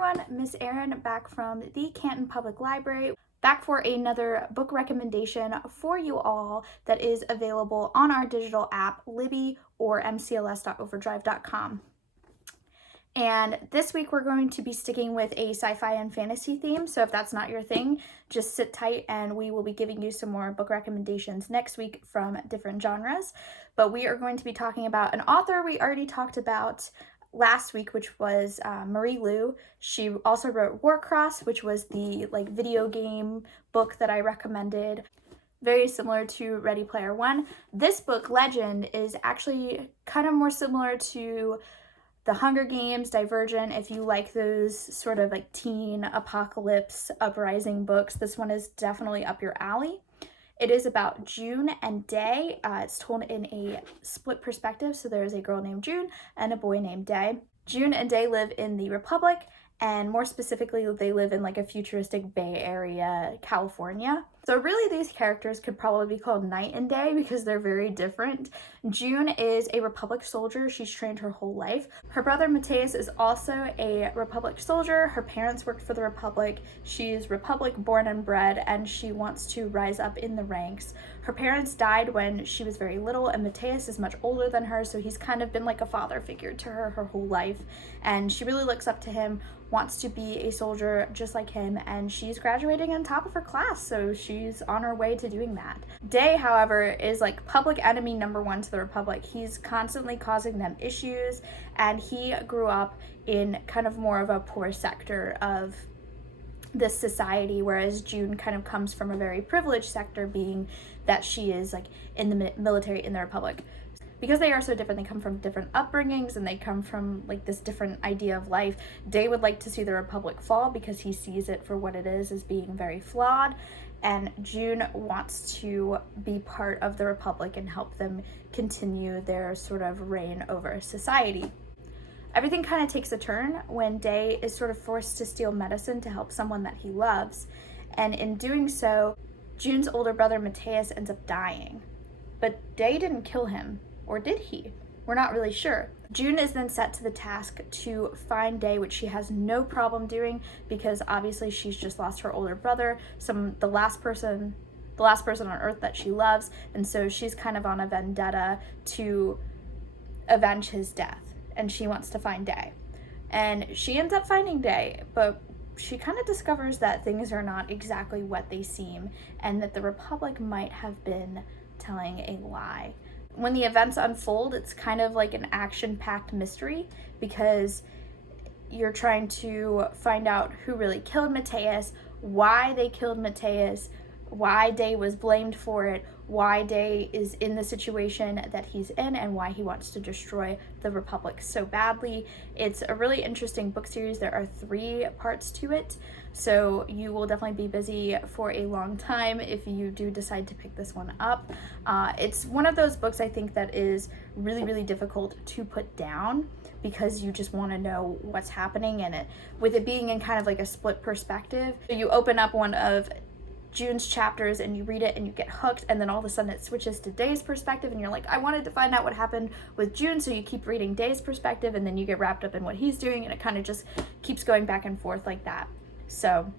everyone, Miss Erin back from the Canton Public Library, back for another book recommendation for you all that is available on our digital app, Libby or mcls.overdrive.com. And this week we're going to be sticking with a sci-fi and fantasy theme, so if that's not your thing, just sit tight and we will be giving you some more book recommendations next week from different genres. But we are going to be talking about an author we already talked about last week, which was Marie Lu. She also wrote Warcross, which was the video game book that I recommended, very similar to Ready Player One. This book, Legend, is actually kind of more similar to The Hunger Games, Divergent. If you like those sort of teen apocalypse uprising books, this one is definitely up your alley. It is about June and Day. It's told in a split perspective, so there's a girl named June and a boy named Day. June and Day live in the Republic, and more specifically, they live in a futuristic Bay Area, California. So really these characters could probably be called Night and Day because they're very different. June is a Republic soldier. She's trained her whole life. Her brother Mateus is also a Republic soldier. Her parents worked for the Republic. She's Republic born and bred, and she wants to rise up in the ranks. Her parents died when she was very little, and Mateus is much older than her, so he's kind of been like a father figure to her whole life. And she really looks up to him, wants to be a soldier just like him, and she's graduating on top of her class, so she's on her way to doing that. Day, however, is public enemy number one to the Republic. He's constantly causing them issues, and he grew up in kind of more of a poor sector of this society, whereas June kind of comes from a very privileged sector, being that she is in the military in the Republic. Because they are so different, they come from different upbringings and they come from this different idea of life. Day would like to see the Republic fall because he sees it for what it is, as being very flawed. And June wants to be part of the Republic and help them continue their sort of reign over society. Everything kind of takes a turn when Day is sort of forced to steal medicine to help someone that he loves. And in doing so, June's older brother Mateus ends up dying. But Day didn't kill him. Or did he? We're not really sure. June is then set to the task to find Day, which she has no problem doing because obviously she's just lost her older brother, the last person on Earth that she loves, and so she's kind of on a vendetta to avenge his death, and she wants to find Day. And she ends up finding Day, but she kind of discovers that things are not exactly what they seem, and that the Republic might have been telling a lie. When the events unfold, it's kind of like an action-packed mystery because you're trying to find out who really killed Mateus, why they killed Mateus, why Day was blamed for it, why Day is in the situation that he's in, and why he wants to destroy the Republic so badly. It's a really interesting book series. There are 3 parts to it, so you will definitely be busy for a long time if you do decide to pick this one up. It's one of those books I think that is really, really difficult to put down because you just want to know what's happening in it. With it being in kind of a split perspective, you open up one of June's chapters and you read it and you get hooked, and then all of a sudden it switches to Day's perspective and you're like, I wanted to find out what happened with June, so you keep reading Day's perspective and then you get wrapped up in what he's doing, and it kind of just keeps going back and forth like that. So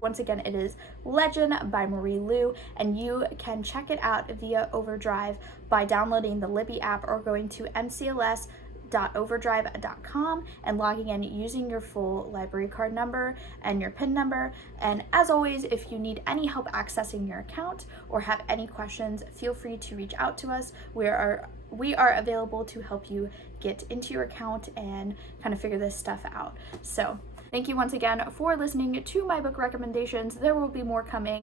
once again, it is Legend by Marie Lu, and you can check it out via Overdrive by downloading the Libby app or going to mcls.overdrive.com and logging in using your full library card number and your PIN number. And as always, if you need any help accessing your account or have any questions, feel free to reach out to us. We are available to help you get into your account and kind of figure this stuff out. So thank you once again for listening to my book recommendations. There will be more coming.